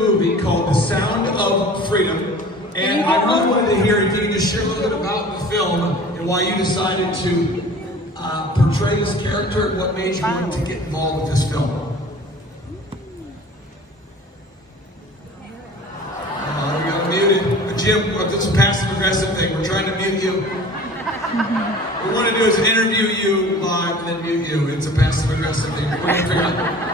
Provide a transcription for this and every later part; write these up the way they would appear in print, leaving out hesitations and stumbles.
movie called The Sound of Freedom. And I really wanted to hear if you could just share a little bit about the film and why you decided to portray this character and what made you want to get involved with this film. We got muted. Jim, this is a passive aggressive thing. We're trying to mute you. What we want to do is interview you live and then mute you. It's a passive aggressive thing. We're going to figure out.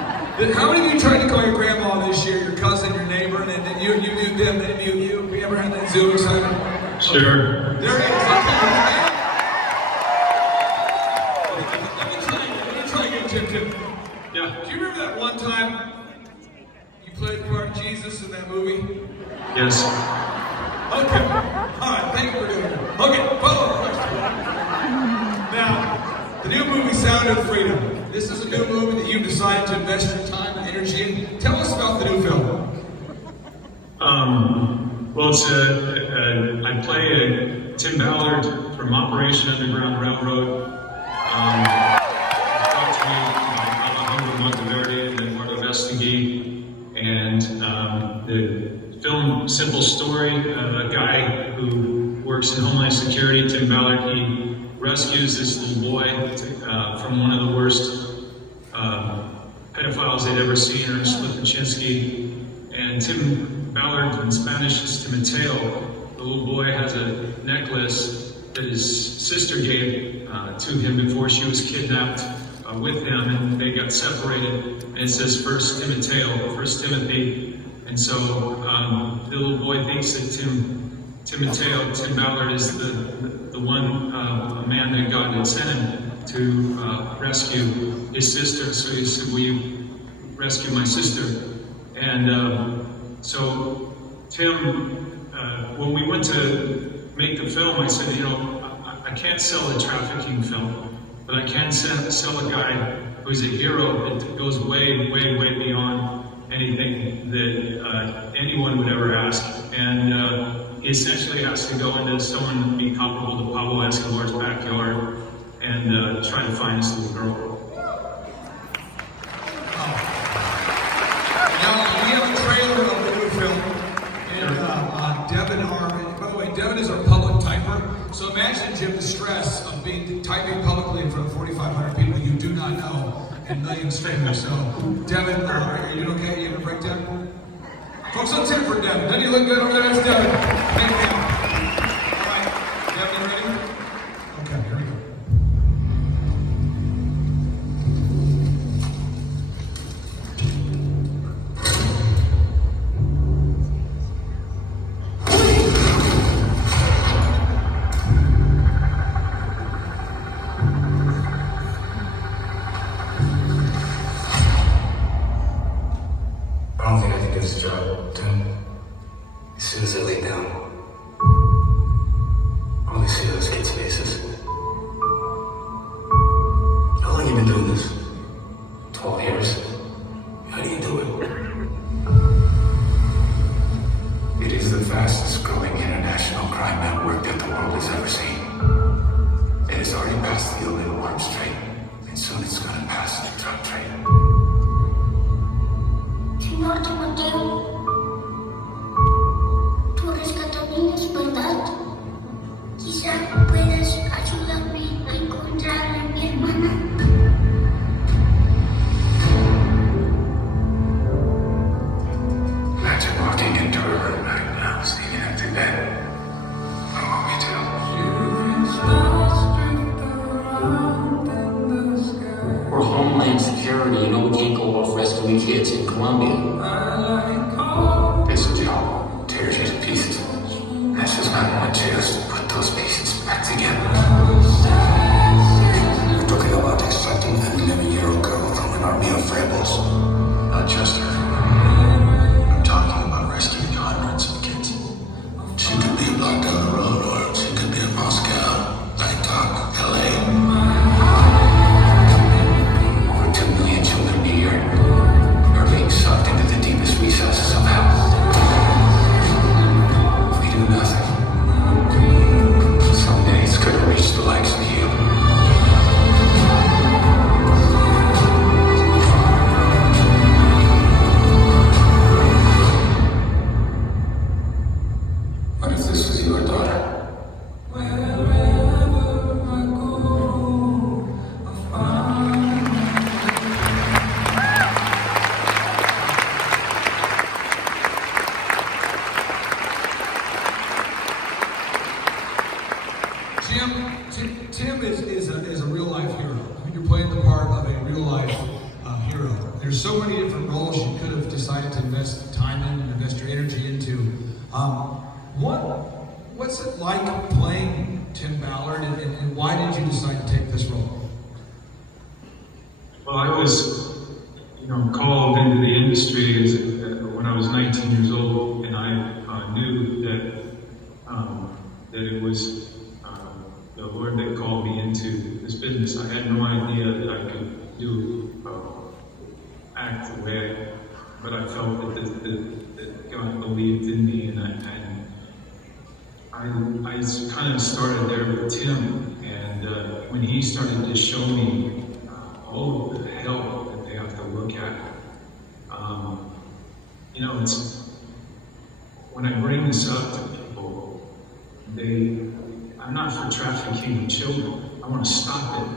How many of you tried to call your grandma this year, your cousin, your neighbor, and then you mute them, they mute you? We ever had that Zoom excitement? Sure. Okay. There it is. Okay. Let me try again, Tim. Yeah. Do you remember that one time you played the part of Jesus in that movie? Yes. Okay. All right. Thank you for doing that. Okay. Follow-up question. Now, the new movie, Sound of Freedom. This is a new movie that you decided to invest your time and energy in. Tell us about the new film. Well, it's I play Tim Ballard from Operation Underground Railroad. Brought to me by Alejandro Monteverde and Eduardo Vestigui. And the film, simple story, a guy who works in Homeland Security, Tim Ballard, he rescues this little boy from one of the worst pedophiles they'd ever seen, or Slipachinski. And Tim Ballard, in Spanish, is Timoteo. The little boy has a necklace that his sister gave to him before she was kidnapped with him, and they got separated. And it says First Timothy. And so the little boy thinks that Tim Ballard is the one, a man that God had sent him to rescue his sister. So he said, will you rescue my sister? And so Tim, when we went to make the film, I said, I can't sell a trafficking film, but I can sell a guy who's a hero that goes way, way, way beyond anything that anyone would ever ask. And he essentially has to go into someone to be comparable to Pablo Escobar's backyard and try to find this little girl. Now, we have a trailer of the new film, and Devin, by the way, Devin is our public typer. So imagine, Jim, the stress of typing publicly in front of 4,500 people you do not know and millions strangers. So, Devin, are you okay? You have a breakdown? Folks, let's hear it for Devin. Doesn't he look good over there? That's Devin. Thank you. All right, Devin, you ready? Okay, here we go. I don't think I can do this job, Tim. As soon as I lay down, all I see are those kids' faces. How long have you been doing this? 12 years? How do you do it? It is the fastest growing international crime network that the world has ever seen. It has already passed the illegal arms trade, and soon it's going to pass the drug trade. Señor Timoteo, tú rescatas niños, ¿verdad? Quizá puedas ayudarme a encontrar a mi hermana. Imagine walking into a room right now, seeing an empty bed. What do you want me to? We're Homeland Security, and we can't go off rescuing kids in Colombia. This job tears you to pieces. This is not my chance to put those pieces back together. We're talking about extracting an 11-year-old girl from an army of rebels. Not just her. I'm talking about rescuing hundreds of kids. She could be a block down the road, or she could be in Moscow, Bangkok, LA. Over 2 million children a year are being sucked into the deepest recesses of hell. We do nothing. Someday it's gonna reach the likes of you. invest time in and invest your energy into. What's it like playing Tim Ballard, and why did you decide to take this role? Well, I was, called into the industry when I was 19 years old, and I knew that it was the Lord that called me into this business. I had no idea that I could act the way, but I felt that God believed in me, and I kind of started there with Tim, and when he started to show me all of the hell that they have to look at, it's when I bring this up to people, I'm not for trafficking in children. I want to stop it.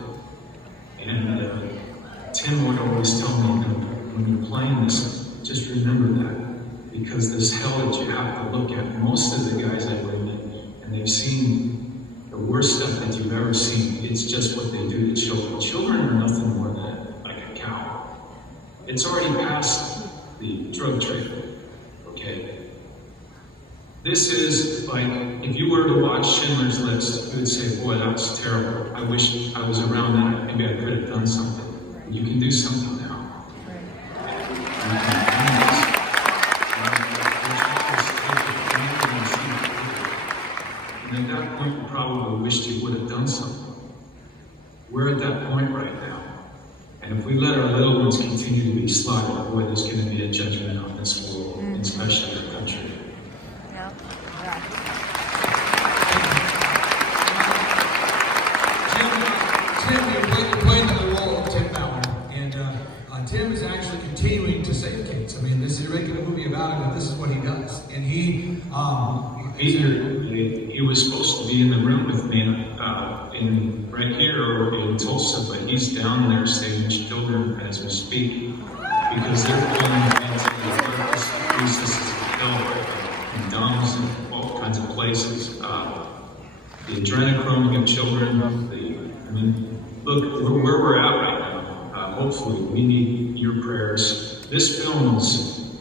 And Tim would always tell me that when you're playing this, just remember that, because this hell that you have to look at, most of the guys I bring in, and they've seen the worst stuff that you've ever seen. It's just what they do to children. Children are nothing more than like a cow. It's already past the drug trade, okay? This is like, if you were to watch Schindler's List, you would say, boy, that was terrible. I wish I was around that. Maybe I could have done something. You can do something now. And at that point, you probably wished you would have done something. We're at that point right now. And if we let our little ones continue to be slaughtered, boy, there's going to be a judgment on this world, and especially our country. Yeah. Tim, you're playing the role of Tim Ballard, and Tim is actually continuing to save kids. I mean, this is making a movie about him, and this is what he does. And he was supposed to be in the room with me right here or in Tulsa, but he's down there saving children as we speak, because they're going into the recesses of hell and dumps and all kinds of places. The adrenochrome of children, look where we're at right now. Hopefully, we need your prayers. This film is,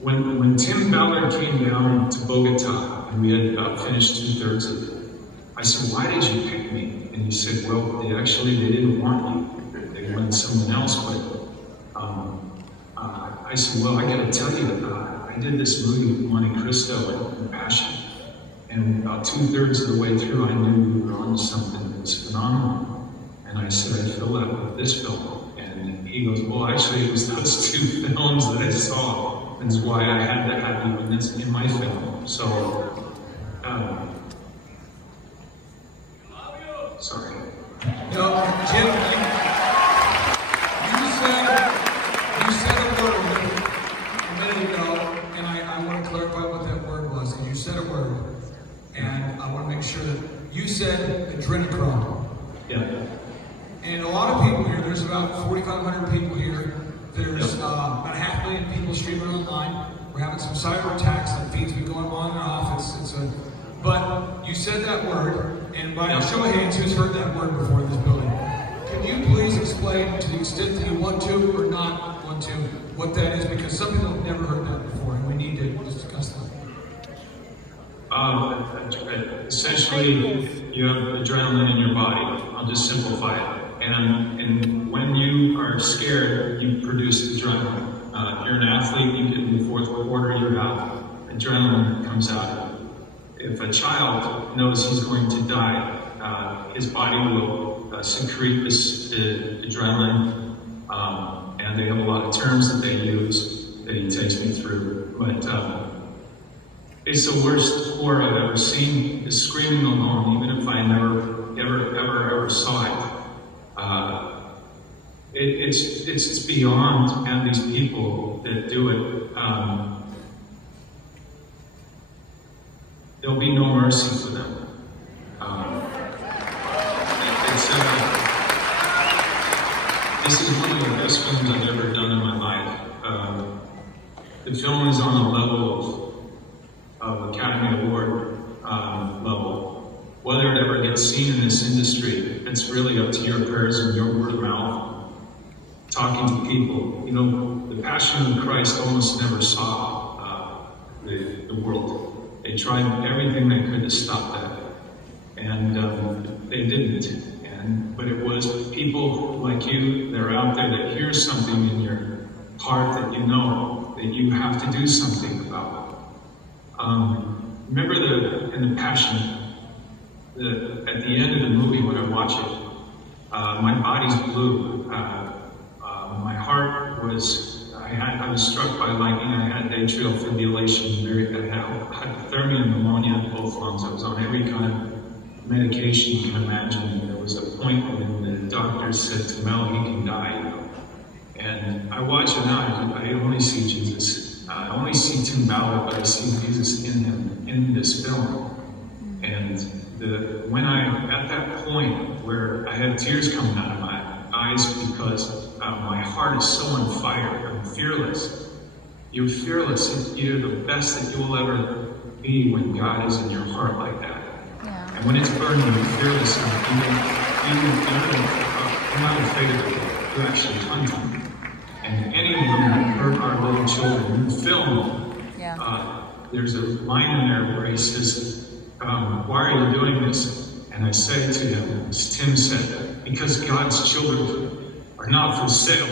when Tim Ballard came down to Bogota, and we had about finished 2/3 of it, I said, why did you pick me? And he said, well, they didn't want you. They wanted someone else, but I said, well, I gotta tell you, I did this movie with Monte Cristo and Passion, and about 2/3 of the way through, I knew we were on to something that was phenomenal. And I said, I feel that with this film. And he goes, well, actually, it was those 2 films that I saw. That's why I had to have you in my film. So, sorry. No, Jim, you said a word a minute ago, and I want to clarify what that word was, because you said a word, and I want to make sure that you said adrenochrome. Yeah. And a lot of people here, there's about 4,500 people here. There's about 500,000 people streaming online. We're having some cyber attacks that feeds been going on in our office. But you said that word, and by a show of hands, who's heard that word before in this building? Can you please explain, to the extent that you want to or not want to, what that is? Because some people have never heard that before, and we need to discuss that. Essentially, you have adrenaline in your body. I'll just simplify it. And when you are scared, you produce adrenaline. If you're an athlete, you get in the 4th quarter, you have adrenaline that comes out. If a child knows he's going to die, his body will secrete this adrenaline, and they have a lot of terms that they use that he takes me through. But it's the worst horror I've ever seen, is screaming alone, even if I never, ever saw it. It's beyond, and these people that do it, there'll be no mercy for them. This is one of the best films I've ever done in my life. The film is on a level of Academy Award level. Whether it ever gets seen in this industry, it's really up to your prayers and your word of mouth. talking to people. You know, the Passion of Christ almost never saw the world. They tried everything they could to stop that, and they didn't. But it was people like you that are out there that hear something in your heart that you know that you have to do something about. Remember in the Passion, at the end of the movie when I watch it, my body's blue. My heart was, I was struck by lightning. I had atrial fibrillation, I had hypothermia and pneumonia in both lungs. I was on every kind of medication you can imagine. And there was a point when the doctor said to Mel, he can die. And I watch it now, I only see Jesus. I only see Tim Ballard, but I see Jesus in him, in this film. And when at that point where I had tears coming out of my eyes because my heart is so on fire, I'm fearless. You're fearless. You're the best that you'll ever be when God is in your heart like that. Yeah. And when it's burning, you're fearless. You're not afraid of it. You're actually hunting. And any of them that hurt our little children in the film, there's a line in there where he says, why are you doing this? And I say to him, as Tim said, because God's children are not for sale.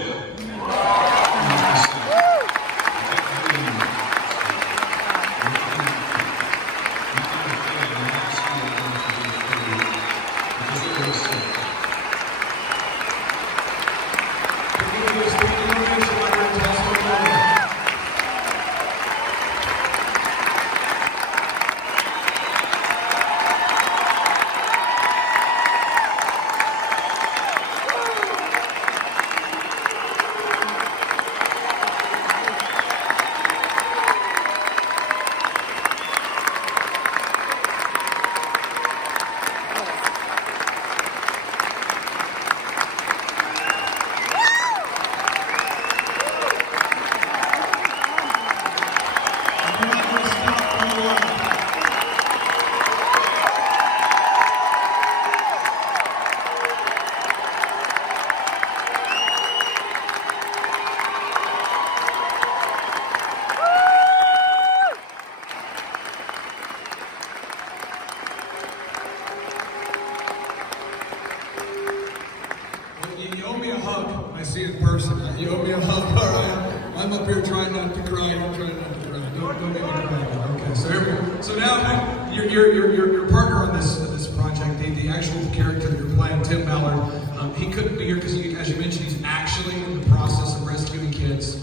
You owe me a hug. I see it in person. You owe me a hug. All right. I'm up here trying not to cry. I'm trying not to cry. Don't make me cry. Okay. So here we go. So now your partner on this project, the actual character that you're playing, Tim Ballard, he couldn't be here because, as you mentioned, he's actually in the process of rescuing kids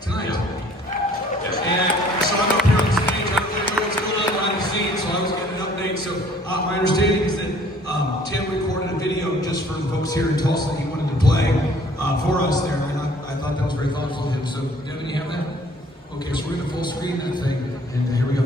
tonight. And so I'm up here on stage. I don't really know what's going on behind the scenes, so I was getting an update. So my understanding is that Tim recorded a video just for the folks here in Tulsa that he wanted to play for us there. And I thought that was very thoughtful of him. So, Devin, you have that? Okay, so we're going to full screen that thing. And here we go.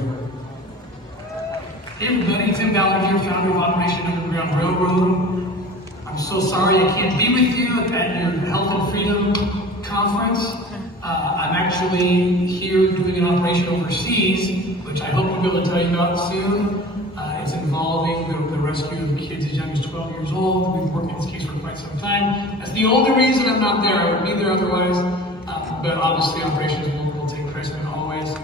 Hey everybody, Tim Ballard here, founder of Operation Underground Railroad. I'm so sorry I can't be with you at your Health and Freedom conference. I'm actually here doing an operation overseas, which I hope we'll be able to tell you about soon. It's involving the rescue of kids as young as 12 years old. We've worked on this case for quite some time. That's the only reason I'm not there. I would be there otherwise. But obviously operations will take precedent always.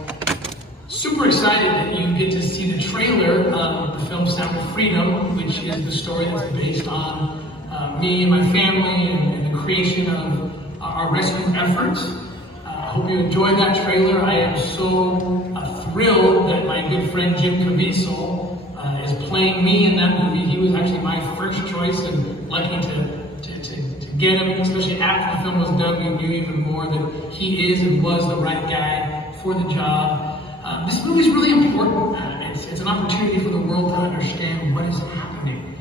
Super excited that you get to see the trailer of the film Sound of Freedom, which is the story that's based on me and my family and the creation of our rescue efforts. I hope you enjoyed that trailer. I am so thrilled that my good friend Jim Caviezel is playing me in that movie. He was actually my first choice, and lucky to get him, especially after the film was done. We knew even more that he is and was the right guy for the job. This movie is really important. It's an opportunity for the world to understand what is happening.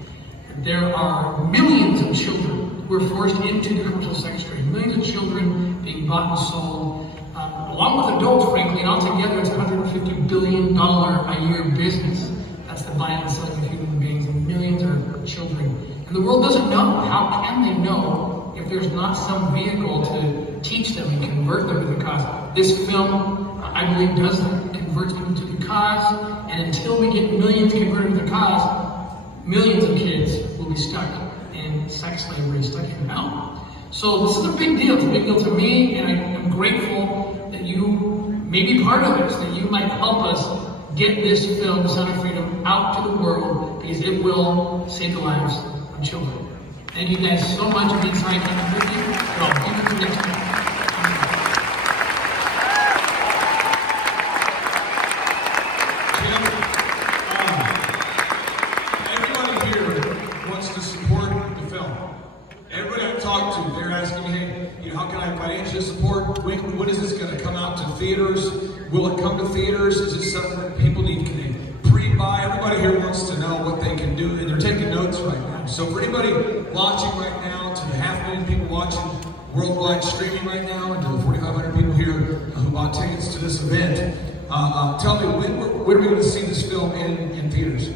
There are millions of children who are forced into the commercial sex trade. Millions of children being bought and sold, along with adults, frankly, and altogether it's $150 billion a year business. That's the buying and selling of human beings, and millions are children. And the world doesn't know. How can they know if there's not some vehicle to teach them and convert them to the cause? This film, I believe, does that. Converts people to the cause, and until we get millions converted to the cause, millions of kids will be stuck in sex slavery, stuck in hell. So this is a big deal. It's a big deal to me, and I am grateful that you may be part of this, that you might help us get this film, Sound of Freedom, out to the world, because it will save the lives of children. Thank you guys so much for being sorry I can't be with you. But I'll be with you next time. Everybody here wants to support the film. Everybody I've talked to, they're asking me, hey, how can I financially support? When is this going to come out to theaters? Will it come to theaters? Is this something that people need? Can they pre-buy? Everybody here wants to know what they can do, and they're taking notes right now. So for anybody watching right now, to the 500,000 people watching worldwide streaming right now, and to the 4,500 people here who bought tickets to this event, tell me, when are we going to see this film in theaters?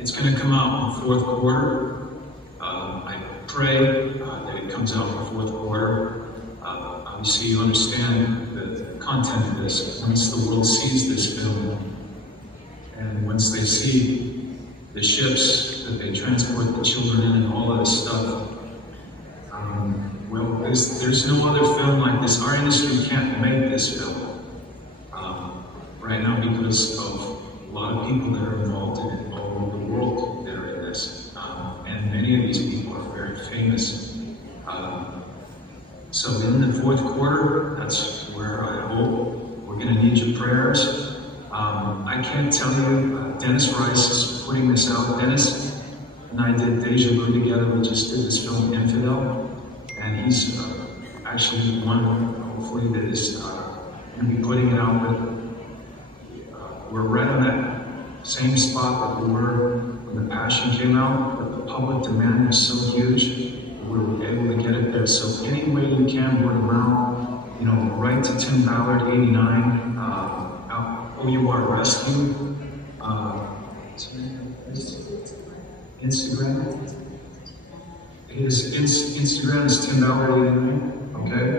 It's going to come out in the fourth quarter. I pray that it comes out in the fourth quarter. Obviously, you understand the content of this. Once the world sees this film, and once they see the ships that they transport the children in and all of this stuff, well, there's no other film like this. Our industry can't make this film right now because of a lot of people that are involved in it all over the world that are in this. And many of these people are very famous. So in the fourth quarter, that's where I hope we're going to need your prayers. I can't tell you, Dennis Rice is putting this out. Dennis and I did Deja Vu together. We just did this film, Infidel. And he's actually one, hopefully, that is going to be putting it out. But we're right on that same spot that we were when The Passion came out. But the public demand is so huge, we were able to get it there. So any way you can, word around, write to Tim Ballard, 89, OUR Rescue, Instagram. His Instagram is Tim Ballard, 89, okay?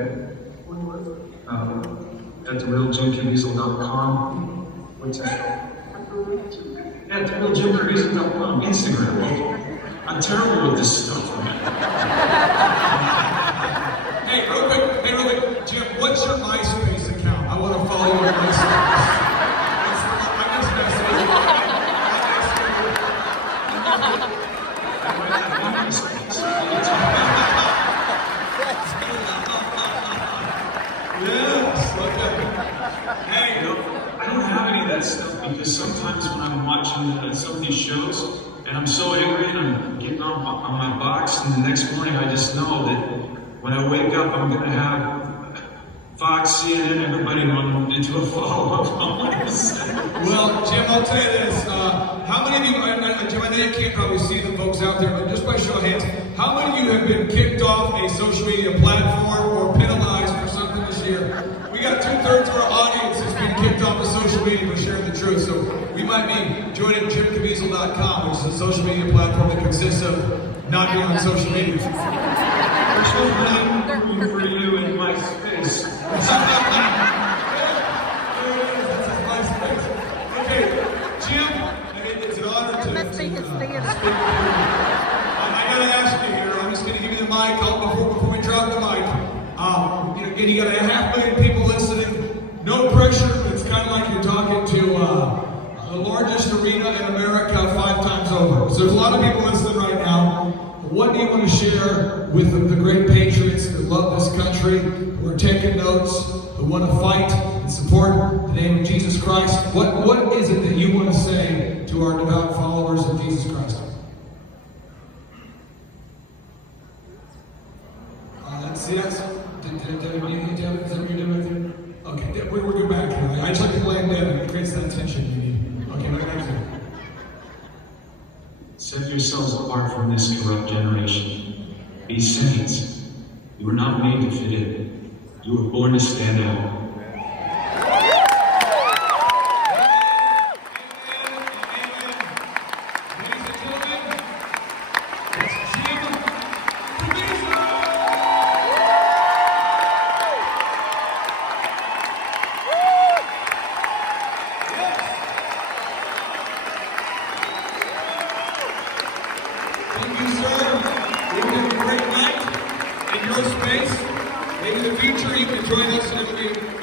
At therealjimcaviezel.com. What's that? At therealjimcaviezel.com. Instagram. Okay. I'm terrible with this stuff. Hey, real quick, Jim, what's your MySpace account? I want to follow you on MySpace. I'm just messing Yes, okay. Hey, I don't have any of that stuff because sometimes when I'm watching some of these shows and I'm so angry and I'm getting on my box, and the next morning I just know that when I wake up I'm going to have Fox, CNN, everybody wanting to do a follow-up on what I said. Well, Jim, I'll tell you this. How many of you, Jim, I know you can't probably see the folks out there, but just by show of hands, how many of you have been kicked off a social media platform or penalized for something this year? We got 2/3 of our audience has been kicked off of social media for sharing the truth. So we might be joining JimCaviezel.com, which is a social media platform that consists of not being on social media. There's no room for you in my space. Okay, Jim, it's an honor to speak. I gotta ask you here. I'm just gonna give you the mic before we drop the mic. Again, you got 500,000 people listening. No pressure, but it's kind of like you're talking to the largest arena in America 5 times over. So there's a lot of people listening right now. What do you want to share with the great patriots that love this country, who are taking notes, who want to fight and support the name of Jesus Christ? What is it that you want to say to our devout followers of Jesus Christ? Let's see, is that what you're doing with you? Okay, we're good back here. I just like to blame Devin. It creates that tension you need. Okay, what can I do? Set yourselves apart from this corrupt generation. Be saints. You were not made to fit in. You were born to stand out. Thank you, sir. It's been a great night. And you're this space. Maybe in the future you can join us and it'll be